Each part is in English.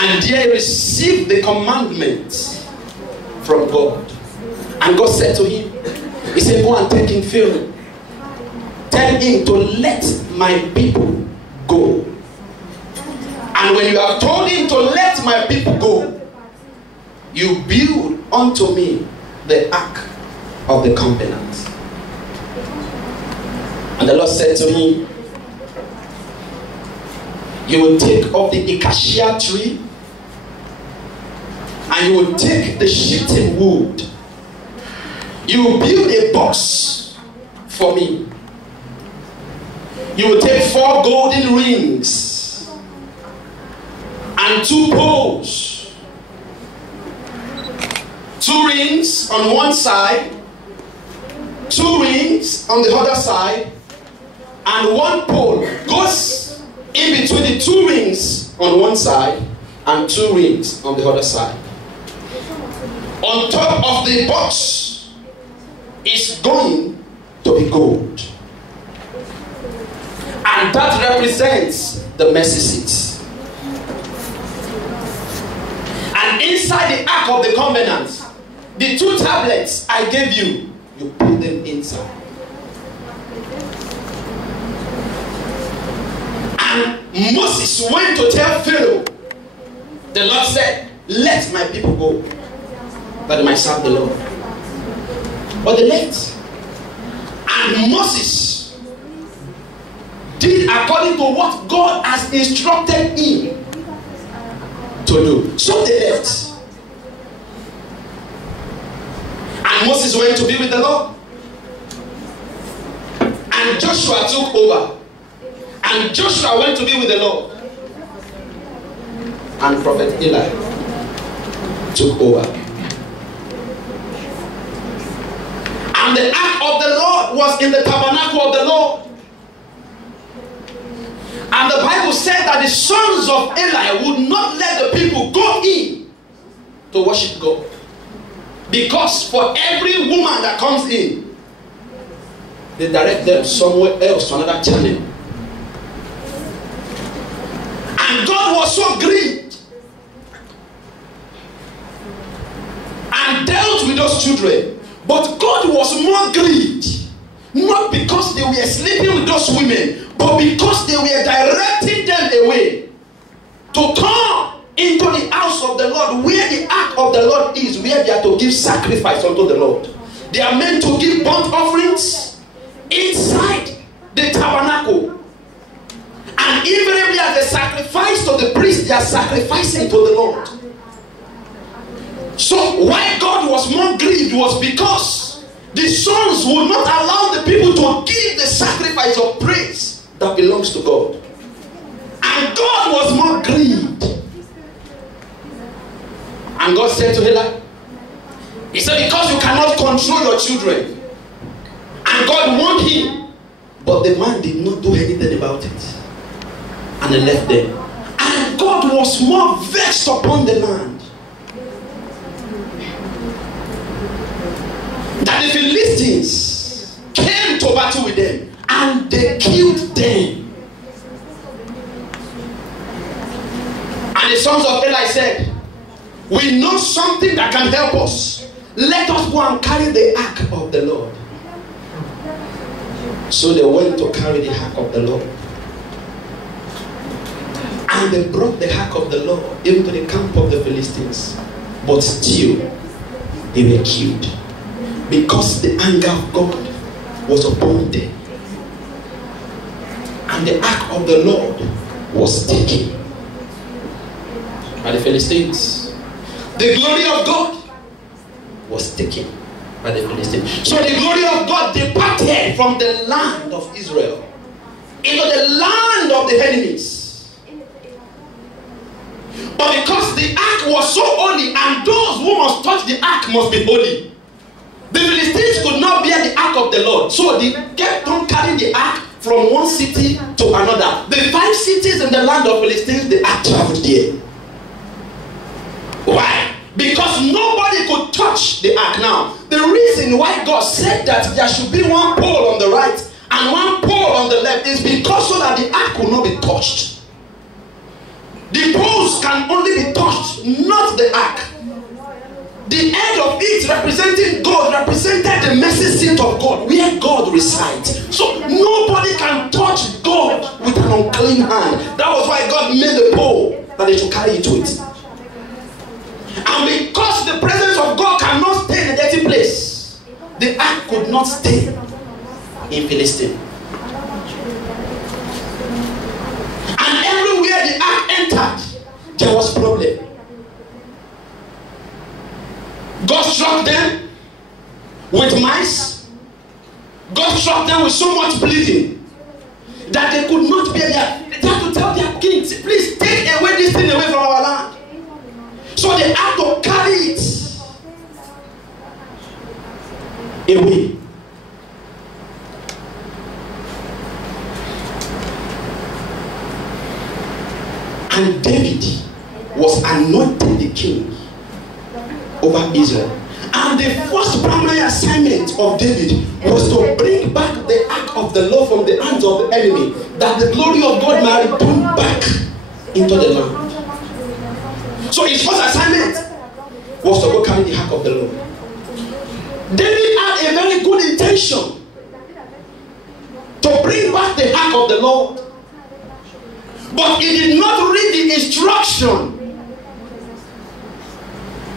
And there he received the commandment from God. And God said to him, he said, go and take him Pharaoh. Tell him to let my people go. And when you have told him to let my people go, you build unto me the ark of the covenant. And the Lord said to him, you will take of the acacia tree, and you will take the shittim wood. You will build a box for me. You will take 4 golden rings and 2 poles. 2 rings on one side, 2 rings on the other side, and 1 pole goes in between the 2 rings on one side and 2 rings on the other side. On top of the box is going to be gold. And that represents the mercy seat. And inside the ark of the covenant, the 2 tablets I gave you, you put them inside. And Moses went to tell Pharaoh, the Lord said, let my people go, that they might serve the Lord. But they left. And Moses did according to what God has instructed him to do. So they left. And Moses went to be with the Lord. And Joshua took over. And Joshua went to be with the Lord. And Prophet Eli took over. And the ark of the Lord was in the tabernacle of the Lord. And the Bible said that the sons of Eli would not let the people go in to worship God. Because for every woman that comes in, they direct them somewhere else to another channel. And God was so grieved and dealt with those children. But God was more grieved, not because they were sleeping with those women, but because they were directing them away to come into the house of the Lord, where the ark of the Lord is, where they are to give sacrifice unto the Lord. They are meant to give burnt offerings inside the tabernacle. And invariably, as they sacrifice to the priest, they are sacrificing to the Lord. So why God was more grieved was because the sons would not allow the people to give the sacrifice of praise that belongs to God. And God was more grieved. And God said to Eli, he said, because you cannot control your children. And God warned him, but the man did not do anything about it. And he left them. And God was more vexed upon the land. That the Philistines came to battle with them and they killed them. And the sons of Eli said, we know something that can help us. Let us go and carry the ark of the Lord. So they went to carry the ark of the Lord. And they brought the ark of the Lord even to the camp of the Philistines. But still, they were killed. Because the anger of God was upon them. And the ark of the Lord was taken by the Philistines. The glory of God was taken by the Philistines. So the glory of God departed from the land of Israel into the land of the enemies. But because the ark was so holy, and those who must touch the ark must be holy, the Philistines could not bear the ark of the Lord. So they kept on carrying the ark from one city to another. The 5 cities in the land of Philistines, the ark traveled there. Why? Because nobody could touch the ark. Now, the reason why God said that there should be 1 pole on the right and 1 pole on the left is because so that the ark will not be touched. The poles can only be touched, not the ark. The end of it, representing God, represented the mercy seat of God, where God resides. So nobody can touch God with an unclean hand. That was why God made the pole that they should carry it with. And because the presence of God cannot stay in a dirty place, the ark could not stay in Philistine. And everywhere the ark entered, there was problem. God struck them with mice. God struck them with so much bleeding that they could not bear there. They had to tell their kings, please take away this thing away from our land. So they had to carry it away. And David was anointed the king over Israel. And the first primary assignment of David was to bring back the ark of the Lord from the hands of the enemy, that the glory of God might return back into the land. So his first assignment was to go carry the ark of the Lord. David had a very good intention to bring back the ark of the Lord, but he did not read the instruction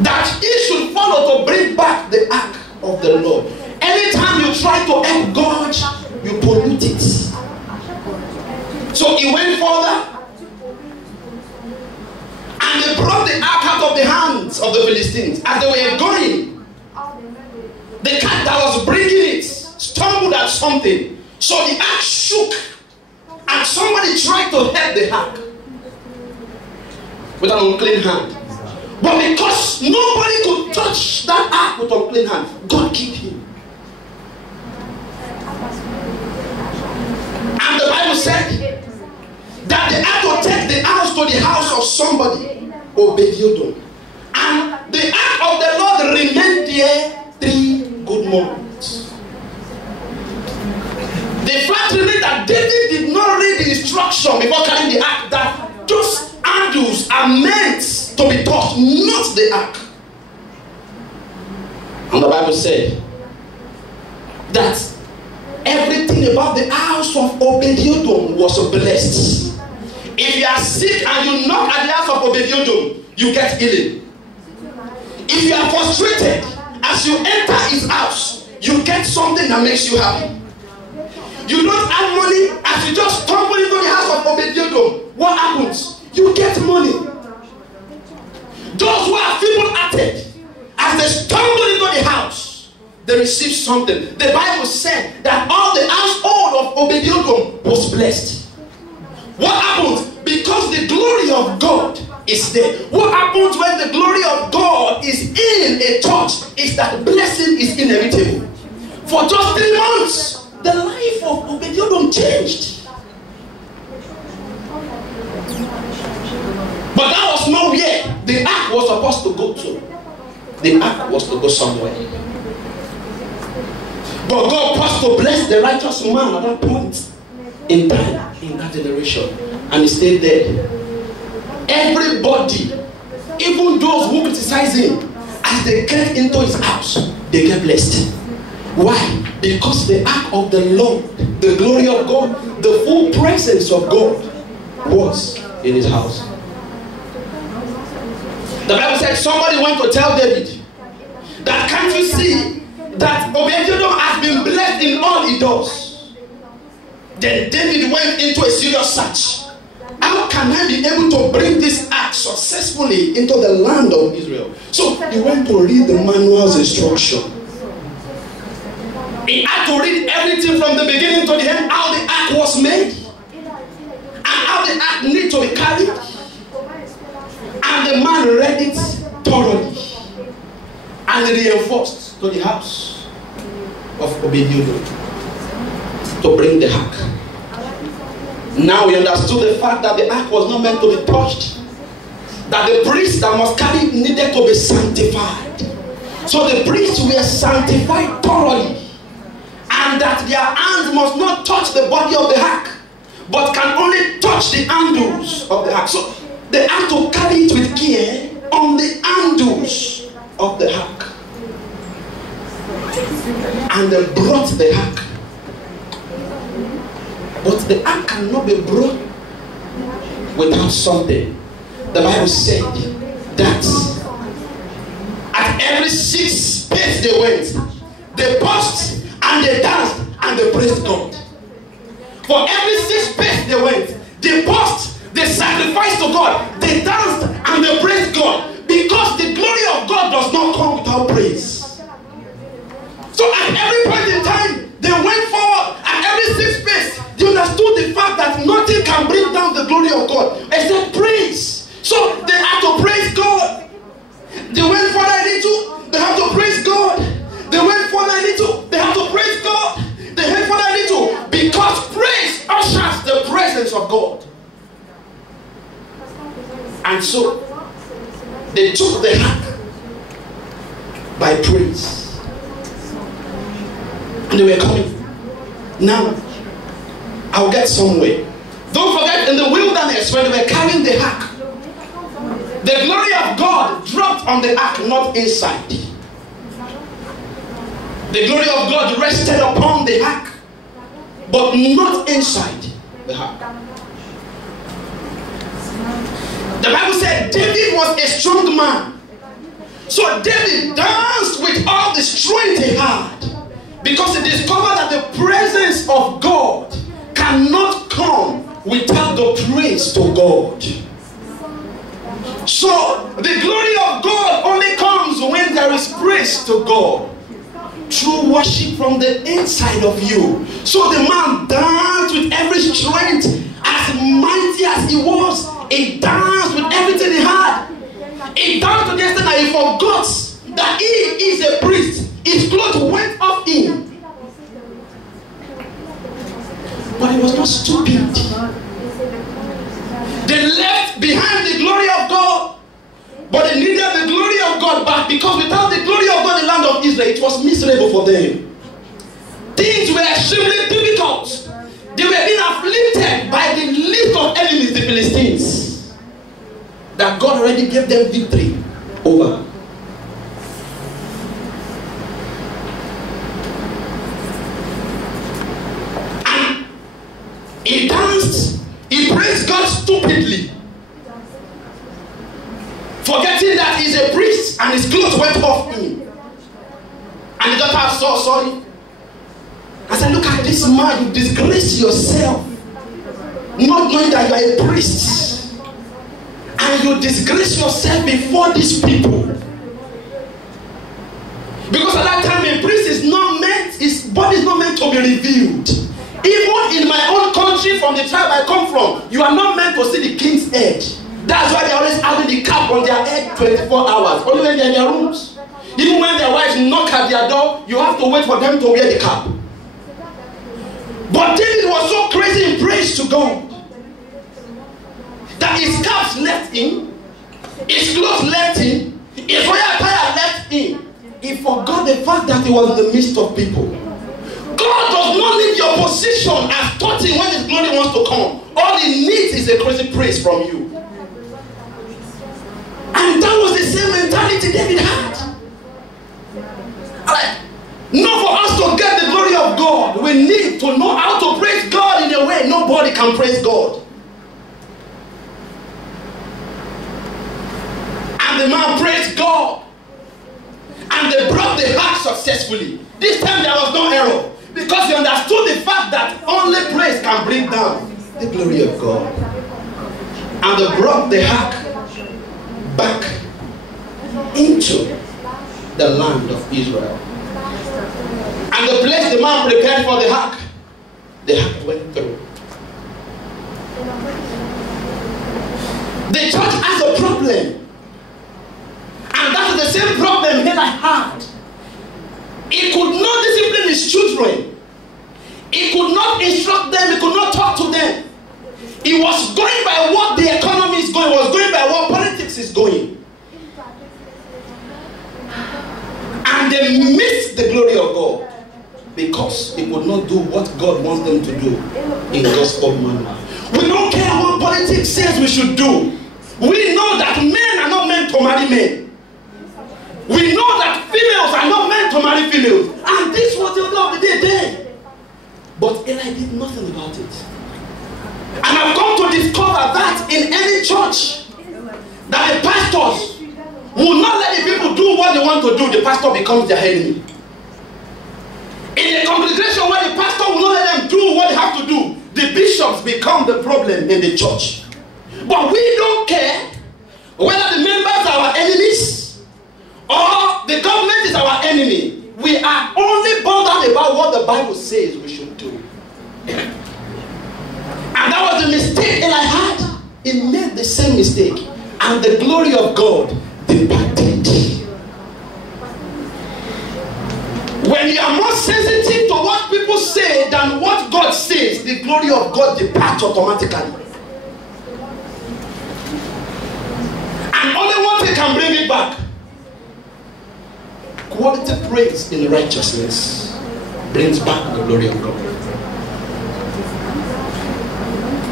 that he should follow to bring back the ark of the Lord. Anytime you try to help God, you pollute it. So he went further, and they brought the ark out of the hands of the Philistines. As they were going, the cat that was bringing it stumbled at something. So the ark shook, and somebody tried to help the ark with an unclean hand. But because nobody could touch that ark with unclean hand, God kept him. And the Bible said that they had to take the house to the house of somebody, Obed-Edom. And the ark of the Lord remained there 3 good months. The fact remains that David did not read the instruction before carrying the ark, that those handles are meant to be touched, not the ark. And the Bible said that everything about the house of Obed-Edom was blessed. If you are sick and you knock at the house of Obed-Edom, you get healing. If you are frustrated, as you enter his house, you get something that makes you happy. You don't have money, as you just stumble into the house of Obed-Edom, what happens? You get money. Those who are feeble-hearted, as they stumble into the house, they receive something. The Bible said that all the household of Obed-Edom was blessed. What happens? Because the glory of God is there. What happens when the glory of God is in a church is that blessing is inevitable. For just 3 months, the life of Obed-Edom changed. But that was not where the ark was supposed to go to. The ark was to go somewhere. But God was to bless the righteous man at that point in time, in that generation. And he stayed there. Everybody, even those who criticize him, as they get into his house, they get blessed. Why? Because the ark of the Lord, the glory of God, the full presence of God was in his house. The Bible said somebody went to tell David that, can't you see that Obed-Edom has been blessed in all he does? Then David went into a serious search. How can I be able to bring this ark successfully into the land of Israel? So he went to read the manual's instruction. He had to read everything from the beginning to the end, how the ark was made, and how the ark needed to be carried. And the man read it thoroughly and reinforced to the house of Obed-Edom to bring the ark. Now we understood the fact that the ark was not meant to be touched, that the priests that must carry it needed to be sanctified. So the priests were sanctified thoroughly, and that their hands must not touch the body of the ark, but can only touch the handles of the ark. So they had to carry it with care on the handles of the ark. And they brought the ark. But the ark cannot be brought without something. The Bible said that at every 6 paces they went, they paused and they danced and they praised God. For every 6 paces they went, they paused, they sacrificed to God, they danced and they praised God. Because the glory of God does not come without praise. So at every point in time, they went forward. At every 6 paces, they understood the fact that nothing can bring down the glory of God except praise. So they had to praise God. They went further a little, they had to praise God. They went further a little, they had to praise God. They went further a little, because praise ushers the presence of God. And so they took the ark by praise. And they were coming. Now, I'll get somewhere. Don't forget, in the wilderness, when they were carrying the ark, the glory of God dropped on the ark, not inside. The glory of God rested upon the ark, but not inside the ark. The Bible said David was a strong man. So David danced with all the strength he had, because he discovered that the presence of God cannot come without the praise to God. So the glory of God only comes when there is praise to God, true worship from the inside of you. So the man danced with every strength, as mighty as he was. He danced with everything he had. He danced to the extent that he forgot that he is a priest. His clothes went off him. But he was not stupid. They left behind the glory of God, but they needed the glory of God back, because without the glory of God in the land of Israel, it was miserable for them. Things were extremely difficult. They were being afflicted by the list of enemies, the Philistines, that God already gave them victory over. And he danced, he praised God stupidly, forgetting that he's a priest and his clothes went off him. And the daughter saw, sorry. I said, look at this man, you disgrace yourself, not knowing that you are a priest. And you disgrace yourself before these people. Because at that time, a priest is not meant, his body is not meant to be revealed. Even in my own country, from the tribe I come from, you are not meant to see the king's head. That's why they always having the cap on their head 24 hours, only when they're in their rooms. Even when their wives knock at their door, you have to wait for them to wear the cap. But David was so crazy in praise to God that his caps left him, his clothes left him, his royal attire left him. He forgot the fact that he was in the midst of people. God does not leave your position as touching when his glory wants to come. All he needs is a crazy praise from you. And that was the same mentality David had. Not for us to get the glory of God, we need to know how to praise God in a way nobody can praise God. And the man praised God, and they brought the ark successfully. This time there was no error, because he understood the fact that only praise can bring down the glory of God. And they brought the ark back into the land of Israel. And the place the man prepared for the ark went through. The church has a problem. And that is the same problem Hannah had. He could not discipline his children. He could not instruct them. He could not talk to them. He was going by what the economy is going. He was going by what politics is going. And they missed the glory of God, because they could not do what God wants them to do in gospel manner. We don't care what politics says we should do. We know that men are not meant to marry men. We know that females are not meant to marry females. And this was the order of the day then. But Eli did nothing about it. And I've come to discover that in any church, that the pastors will not let the people do what they want to do. The pastor becomes their enemy. In a congregation where the pastor will not let them do what they have to do, the bishops become the problem in the church. But we don't care whether the members are our enemies or the government is our enemy. We are only bothered about what the Bible says we should do. And that was the mistake Eli had. He made the same mistake. And the glory of God departed. When you are more sensitive to what people say than what God says, the glory of God departs automatically. And only one thing can bring it back. Quality praise in righteousness brings back the glory of God.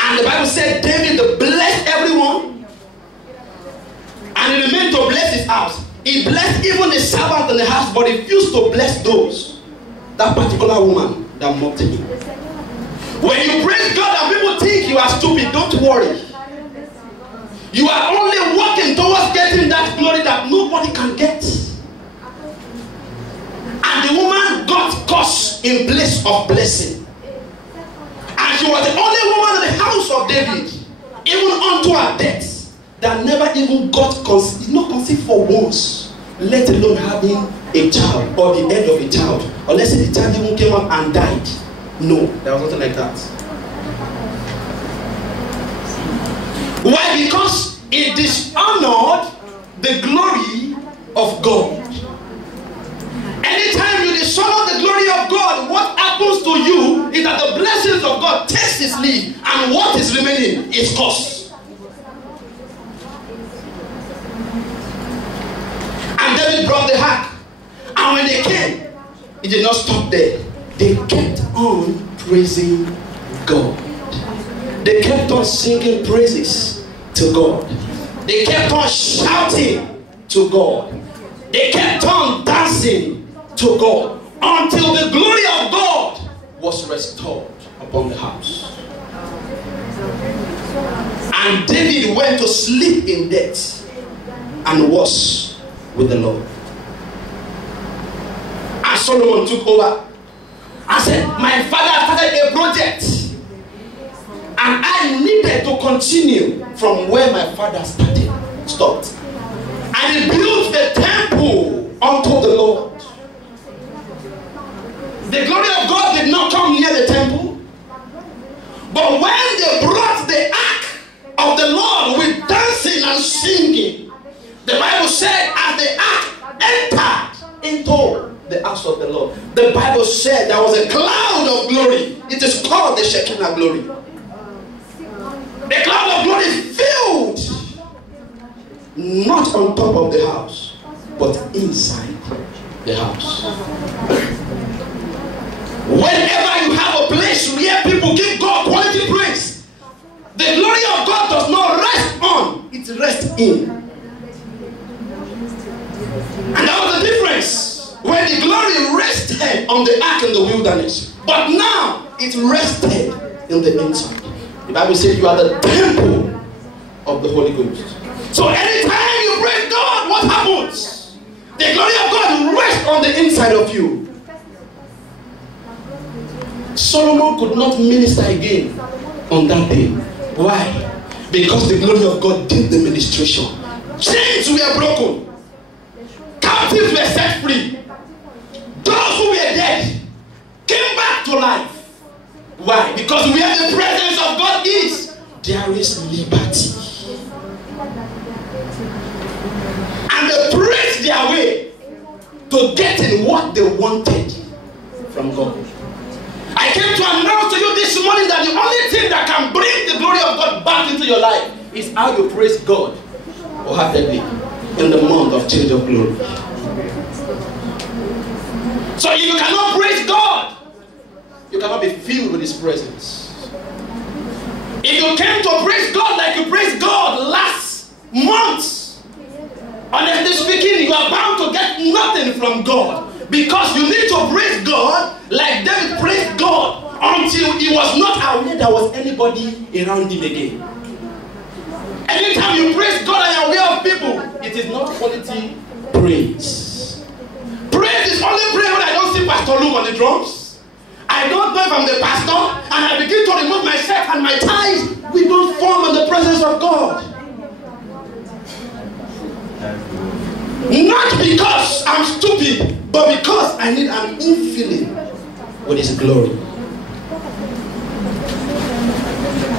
And the Bible said David blessed everyone, and he remained to bless his house. He blessed even the servant in the house, but refused to bless those, that particular woman that mocked him. When you praise God and people think you are stupid, don't worry. You are only working towards getting that glory that nobody can get. And the woman got cursed in place of blessing. And she was the only woman in the house of David, even unto her death, that never even got conceived for once, let alone having a child or the head of a child. Unless the child even came up and died. No, there was nothing like that. Why? Because it dishonored the glory of God. Anytime you dishonor the glory of God, what happens to you is that the blessings of God takes its lead, and what is remaining is cursed. And David brought the ark, and when they came, it did not stop there. They kept on praising God. They kept on singing praises to God. They kept on shouting to God. They kept on dancing to God until the glory of God was restored upon the house. And David went to sleep in death and was with the Lord. And Solomon took over and said, my father started a project, and I needed to continue from where my father stopped. And he built the temple unto the Lord. The glory of God did not come near the temple. But when they brought the ark of the Lord with dancing and singing, the Bible said as the ark entered into the house of the Lord, the Bible said there was a cloud of glory. It is called the Shekinah glory. The cloud of glory filled not on top of the house, but inside the house. Whenever you have a place where people give God quality praise, the glory of God does not rest on, it rests in. And that was the difference when the glory rested on the ark in the wilderness. But now it rested in the inside. The Bible says you are the temple of the Holy Ghost. So anytime you praise God, what happens? The glory of God rests on the inside of you. Solomon could not minister again on that day. Why? Because the glory of God did the ministration. Chains were broken. Captives were set free. Those who were dead came back to life. Why? Because where the presence of God is, there is liberty. And they pressed their way to getting what they wanted from God. I came to announce to you this morning that the only thing that can bring the glory of God back into your life is how you praise God wholeheartedly in the month of change of glory. So if you cannot praise God, you cannot be filled with His presence. If you came to praise God like you praised God last months. Honestly speaking, you are bound to get nothing from God. Because you need to praise God like David praised God until he was not aware there was anybody around him again. Anytime you praise God and you're aware of people, it is not quality praise. Praise is only praise when I don't see Pastor Luke on the drums. I don't know if I'm the pastor and I begin to remove myself and my ties. We don't form in the presence of God. Not because I'm stupid, but because I need an infilling with His glory.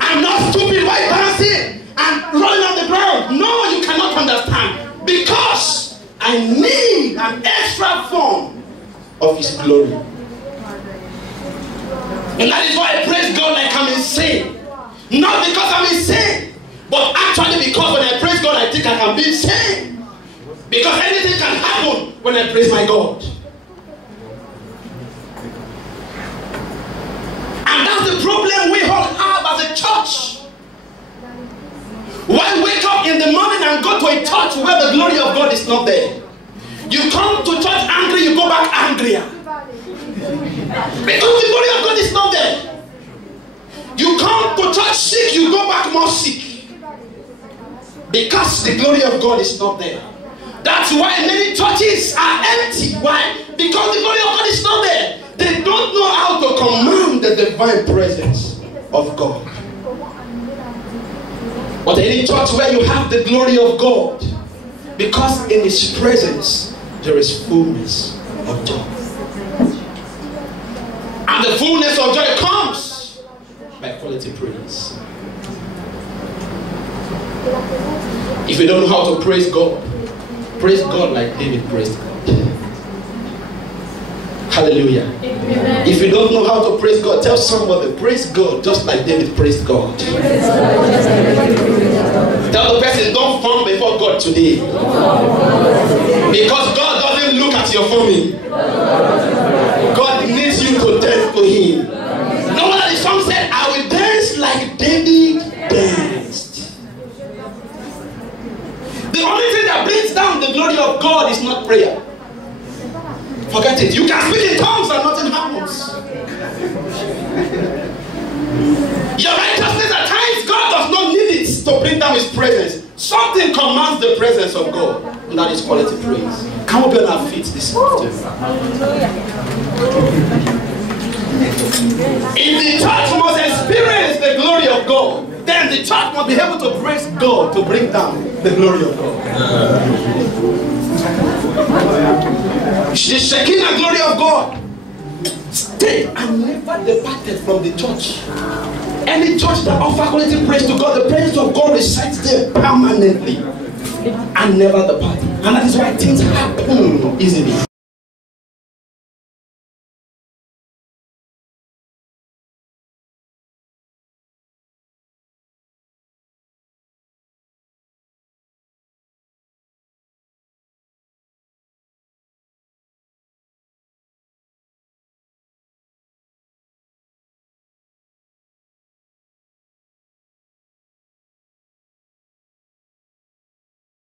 I'm not stupid by dancing and rolling on the ground. No, you cannot understand. Because I need an extra form of His glory. And that is why I praise God like I'm insane. Not because I'm insane, but actually because when I praise God, I think I can be insane. Because anything can happen when I praise my God. And that's the problem we all have as a church. Why wake up in the morning and go to a church where the glory of God is not there? You come to church angry, you go back angrier. Because the glory of God is not there. You come to church sick, you go back more sick. Because the glory of God is not there. That's why many churches are empty. Why? Because the glory of God is not there. They don't know how to command the divine presence of God. But any church where you have the glory of God, because in His presence there is fullness of joy. And the fullness of joy comes by quality praise. If you don't know how to praise God like David praised God. Hallelujah. Amen. If you don't know how to praise God, tell somebody, praise God just like David praised God. Tell the person, don't form before God today. Because God doesn't look at your forming. God needs you to dance to Him. No wonder the song said, I will dance like David danced. The only thing that brings down the glory of God is not prayer. Forget it. You can speak in tongues and nothing happens. Your righteousness at times, God does not need it to bring down His presence. Something commands the presence of God, and that is quality praise. Can we be on our feet this afternoon? If the church must experience the glory of God, then the church must be able to praise God to bring down the glory of God. The Shekinah glory of God stayed and never departed from the church. Any church that offers quality praise to God, the presence of God resides there permanently and never departed. And that is why things happen easily.